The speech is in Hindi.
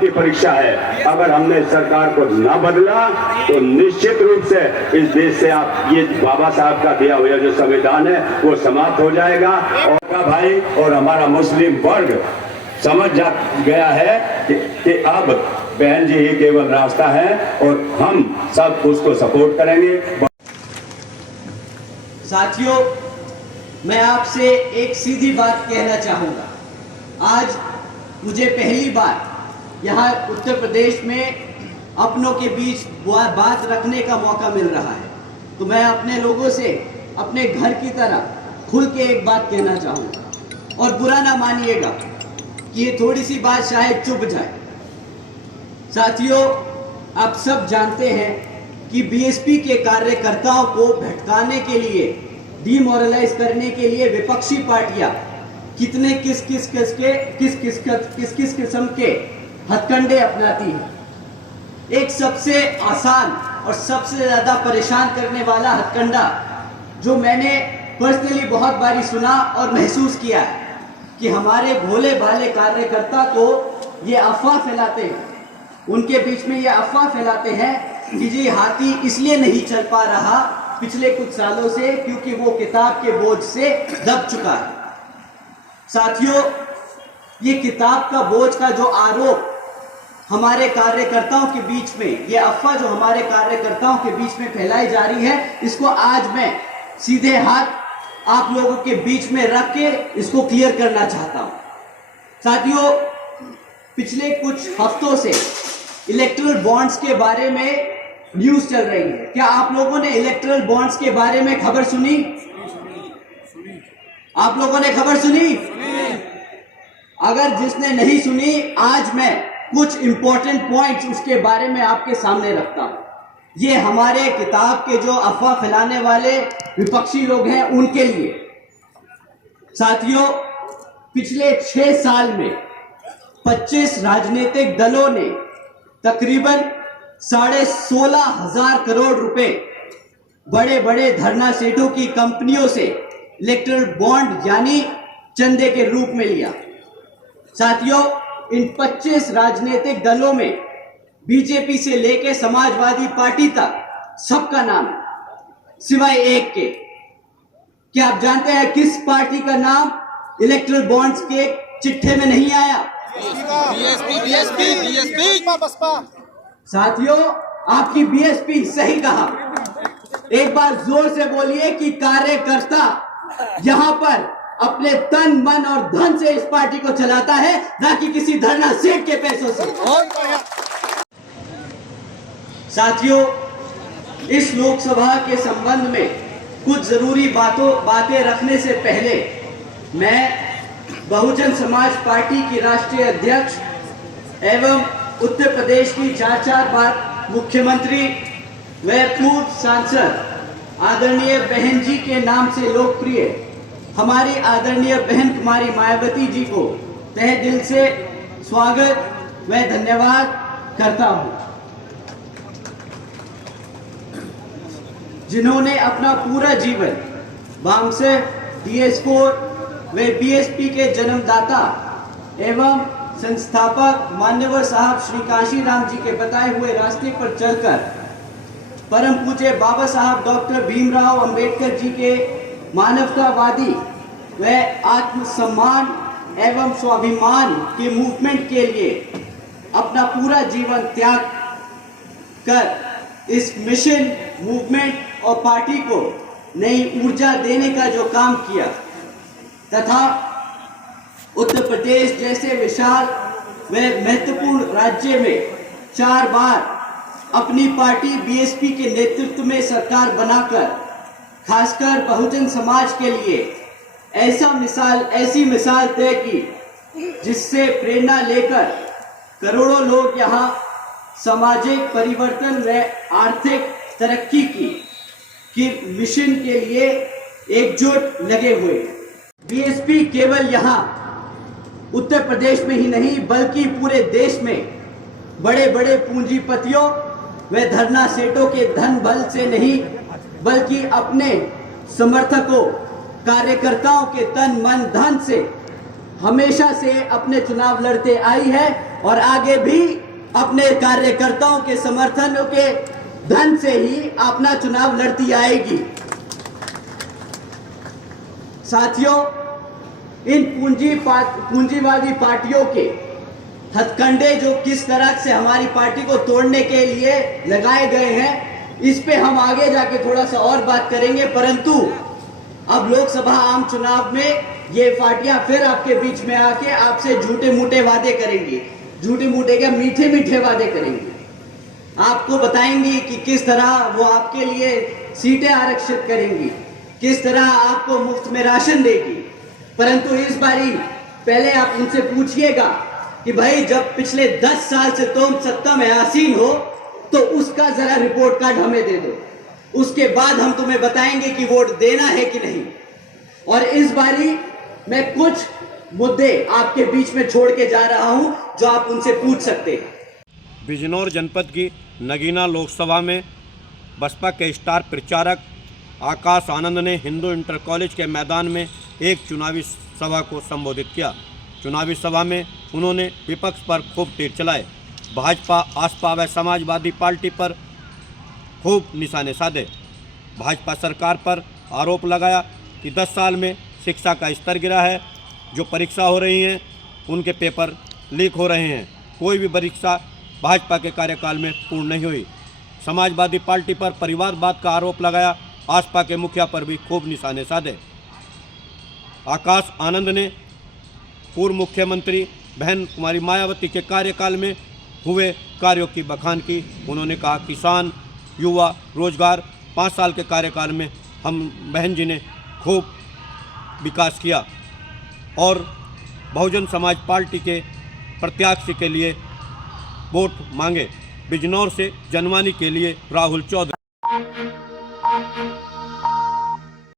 की परीक्षा है। अगर हमने सरकार को न बदला तो निश्चित रूप से इस देश से आप ये बाबा साहब का दिया हुआ जो संविधान है वो समाप्त हो जाएगा। और भाई और हमारा मुस्लिम वर्ग समझ जा गया है कि अब बहन जी ही केवल रास्ता है और हम सब उसको सपोर्ट करेंगे। साथियों, मैं आपसे एक सीधी बात कहना चाहूँगा। आज मुझे पहली बार यहाँ उत्तर प्रदेश में अपनों के बीच बात रखने का मौका मिल रहा है, तो मैं अपने लोगों से अपने घर की तरह खुल के एक बात कहना चाहूँगा। और बुरा ना मानिएगा कि ये थोड़ी सी बात शायद चुभ जाए। साथियों, आप सब जानते हैं कि बीएसपी के कार्यकर्ताओं को भटकाने के लिए, डिमोरलाइज करने के लिए विपक्षी पार्टियां कितने किस किस्म के हथकंडे अपनाती हैं। एक सबसे आसान और सबसे ज्यादा परेशान करने वाला हथकंडा जो मैंने पर्सनली बहुत बारी सुना और महसूस किया है कि हमारे भोले भाले कार्यकर्ता को ये अफवाह फैलाते हैं, उनके बीच में ये अफवाह फैलाते हैं कि जी हाथी इसलिए नहीं चल पा रहा पिछले कुछ सालों से क्योंकि वो किताब के बोझ से दब चुका है। साथियों, ये किताब का बोझ का जो आरोप हमारे कार्यकर्ताओं के बीच में, ये अफवाह जो हमारे कार्यकर्ताओं के बीच में फैलाई जा रही है, इसको आज मैं सीधे हाथ आप लोगों के बीच में रख के इसको क्लियर करना चाहता हूं। साथियों, पिछले कुछ हफ्तों से इलेक्टोरल बॉन्ड्स के बारे में न्यूज चल रही है। क्या आप लोगों ने इलेक्टोरल बॉन्ड्स के बारे में खबर सुनी? आप लोगों ने खबर सुनी? अगर जिसने नहीं सुनी, आज मैं कुछ इंपॉर्टेंट पॉइंट्स उसके बारे में आपके सामने रखता हूं। ये हमारे किताब के जो अफवाह फैलाने वाले विपक्षी लोग हैं उनके लिए। साथियों, पिछले 6 साल में 25 राजनीतिक दलों ने तकरीबन 16,500 करोड़ रुपए बड़े बड़े धरना सेठों की कंपनियों से इलेक्टोरल बॉन्ड यानी चंदे के रूप में लिया। साथियों, इन 25 राजनीतिक दलों में बीजेपी से लेकर समाजवादी पार्टी तक सबका नाम सिवाय एक के। क्या आप जानते हैं किस पार्टी का नाम इलेक्टोरल बॉन्ड्स के चिट्ठे में नहीं आया? बसपा। साथियों, आपकी बीएसपी सही कहा। एक बार जोर से बोलिए कि कार्यकर्ता यहां पर अपने तन मन और धन से इस पार्टी को चलाता है, ना कि किसी धरना सेठ के पैसों से। साथियों, इस लोकसभा के संबंध में कुछ जरूरी बातें रखने से पहले मैं बहुजन समाज पार्टी की राष्ट्रीय अध्यक्ष एवं उत्तर प्रदेश की 4 बार मुख्यमंत्री व पूर्व सांसद आदरणीय बहन जी के नाम से लोकप्रिय हमारी आदरणीय बहन कुमारी मायावती जी को तहे दिल से स्वागत व धन्यवाद करता हूं, जिन्होंने अपना पूरा जीवन बामसे DS4 व बीएसपी के जन्मदाता एवं संस्थापक मान्यवर साहब श्री काशीराम जी के बताए हुए रास्ते पर चलकर परम पूज्य बाबा साहब डॉक्टर भीमराव अंबेडकर जी के मानवतावादी व आत्मसम्मान एवं स्वाभिमान के मूवमेंट के लिए अपना पूरा जीवन त्याग कर इस मिशन, मूवमेंट और पार्टी को नई ऊर्जा देने का जो काम किया तथा उत्तर प्रदेश जैसे विशाल व महत्वपूर्ण राज्य में 4 बार अपनी पार्टी बीएसपी के नेतृत्व में सरकार बनाकर खासकर बहुजन समाज के लिए ऐसी मिसाल तय की जिससे प्रेरणा लेकर करोड़ों लोग यहाँ सामाजिक परिवर्तन व आर्थिक तरक्की की मिशन के लिए एकजुट लगे हुए। बीएसपी केवल यहाँ उत्तर प्रदेश में ही नहीं बल्कि पूरे देश में बड़े बड़े पूंजीपतियों व धरना सेठों के धन बल से नहीं बल्कि अपने समर्थकों, कार्यकर्ताओं के तन मन धन से हमेशा से अपने चुनाव लड़ते आई है और आगे भी अपने कार्यकर्ताओं के समर्थन के धन से ही अपना चुनाव लड़ती आएगी। साथियों, इन पूंजीवादी पार्टियों के हथकंडे जो किस तरह से हमारी पार्टी को तोड़ने के लिए लगाए गए हैं, इस पे हम आगे जाके थोड़ा सा और बात करेंगे। परंतु अब लोकसभा आम चुनाव में ये पार्टियां फिर आपके बीच में आके आपसे झूठे मूठे वादे करेंगी, झूठे मूठे क्या मीठे मीठे वादे करेंगी। आपको बताएंगी कि किस तरह वो आपके लिए सीटें आरक्षित करेंगी, किस तरह आपको मुफ्त में राशन देगी। परंतु इस बारी पहले आप उनसे पूछिएगा कि भाई जब पिछले 10 साल से तुम सत्ता में आसीन हो तो उसका जरा रिपोर्ट कार्ड हमें दे दो, उसके बाद हम तुम्हें बताएंगे कि वोट देना है कि नहीं। और इस बारी मैं कुछ मुद्दे आपके बीच में छोड़ के जा रहा हूं जो आप उनसे पूछ सकते हैं। बिजनौर जनपद की नगीना लोकसभा में बसपा के स्टार प्रचारक आकाश आनंद ने हिंदू इंटर कॉलेज के मैदान में एक चुनावी सभा को संबोधित किया। चुनावी सभा में उन्होंने विपक्ष पर खूब तीर चलाए, भाजपा, आसपा व समाजवादी पार्टी पर खूब निशाने साधे। भाजपा सरकार पर आरोप लगाया कि 10 साल में शिक्षा का स्तर गिरा है, जो परीक्षा हो रही हैं उनके पेपर लीक हो रहे हैं, कोई भी परीक्षा भाजपा के कार्यकाल में पूर्ण नहीं हुई। समाजवादी पार्टी पर परिवारवाद का आरोप लगाया, आसपा के मुखिया पर भी खूब निशाने साधे। आकाश आनंद ने पूर्व मुख्यमंत्री बहन कुमारी मायावती के कार्यकाल में हुए कार्यों की बखान की। उन्होंने कहा, किसान, युवा, रोजगार, 5 साल के कार्यकाल में हम बहन जी ने खूब विकास किया और बहुजन समाज पार्टी के प्रत्याशी के लिए वोट मांगे। बिजनौर से जनवानी के लिए राहुल चौधरी।